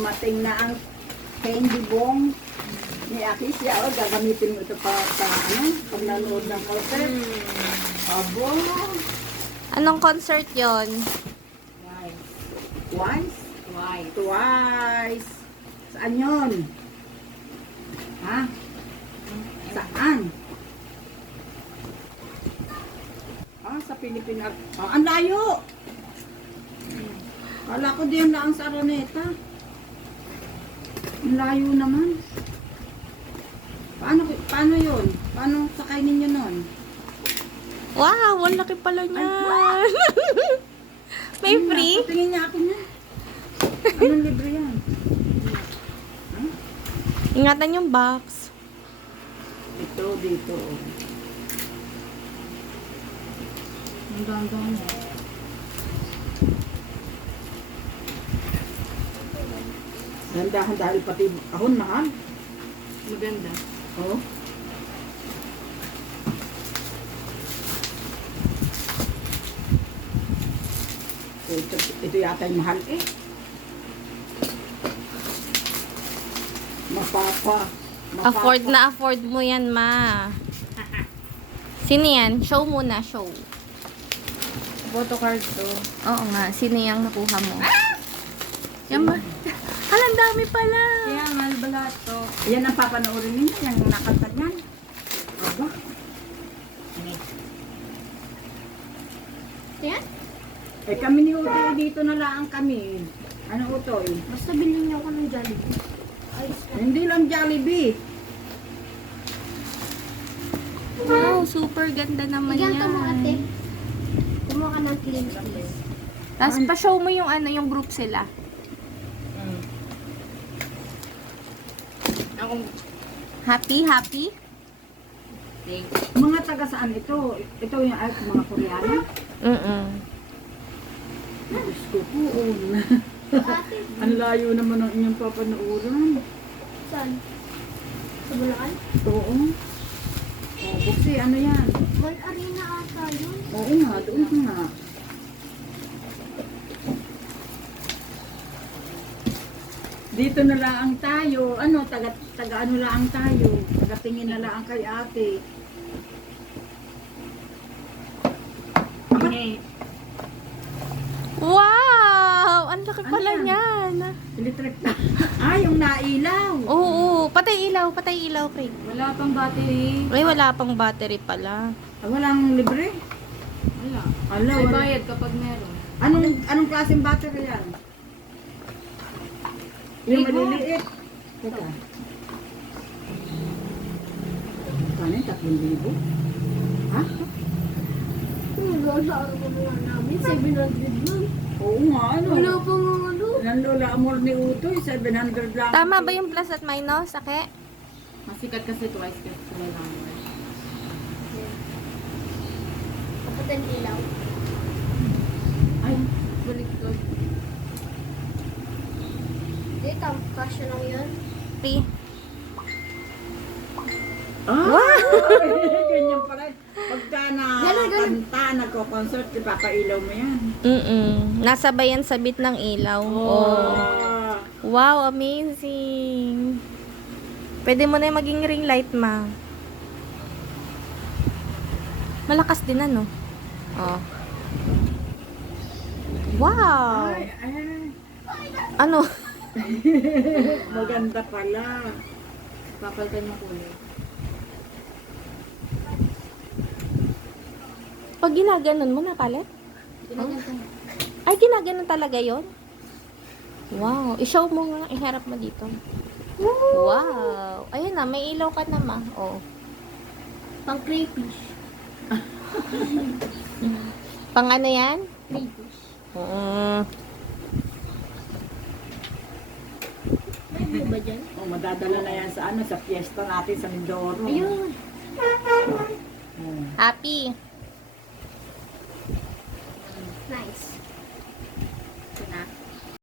dumating na ang candy bong ni Akisha. O, gagamitin mo ito pa sa pag nanood ng concert. Abo. Anong concert yon? Twice? Twice. Saan yun? Ha? Saan? Sa Pilipinas. Ang layo! Kala ko din lang sa Araneta. Ang layo naman. Paano yun? Paano sakay ninyo nun? Wow, ang laki pala niyan. May free? Tingin niya akin yan. Anong libre yan? Ingatan yung box. Ito, dito. Ang ganda-ganda mo. Dandahan dahil pati ahon mahal. Maganda. Oo. Ito yata yung mahal eh. Mapapa. Afford mo yan, ma. Sino yan? Show muna, show. Photo card to. Oo nga, sino yung nakuha mo? Yan ba? Alang dami pala. Kaya mahal ba lahat to? Yan ang papanoorin ninyo, yung nakanta niyan. Aba. Yan? Eh kami ni Utoy, dito na lang kami. Ano Utoy? Basta bilhin niyo ako ng Jollibee. Hindi lang Jollibee. Wow, super ganda naman yan. Kumuha ka ng clean space. Tapos pa-show mo yung yung group sila. Akong Happy? think. Mga taga saan ito? Ito yung mga Koreano? Diyos ko po. Ang layo naman ang inyong papanooran. Saan? Sa Bulacan? Oo. Oh, buksi, ano yan? Mall Arena ata yun. Oo nga, doon nga. Dito na lang tayo. Ano, taga ano lang tayo. Taga-tingin na lang kay ate. Okay. Wow! Ang laki Ano pala yan? niyan. Electric na. Yung nailaw. Oo, patay ilaw, Craig. Wala pang battery. Ay, wala pang battery pala. Walang libre. Wala. Ala, May wala. bayad kapag meron. Anong klaseng battery yan? Yung Ligo. maliliit. Teka. Paano yung 3,000? Ha? Wala araw ko muna namin. 700 lang. Oo nga, ano? Wala pang ano. Ng Lola Amor ni Utoy, 700 lang. Tama ba yung plus at minus, Ake? Masikat kasi twice kasi sila lang. Kapag ang ilaw. Ay, balik ko. Hindi, kasya lang yun. 3. Ganyan pala. Pagka na kanta, nagko-concert, ipapailaw mo yan. Nasabayan sabit ng ilaw. Oh. Wow, amazing. Pwede mo na yung maging ring light, ma. Malakas din, ano? Oh. Wow! Ay, Ano? maganda pala. Papalitan yung kulay. Pag ginaganon mo, napalit? Ginaganto mo. Ay, ginaganon talaga yon. Wow. I-show mo nga. Iharap mo dito. Wow. Ayun na, may ilaw ka na, ma. Oh. Pang crayfish. Pang ano yan? Crayfish. Ano ba dyan? Madadala na yan sa sa fiesta natin sa Mindoro. Ayun. Happy.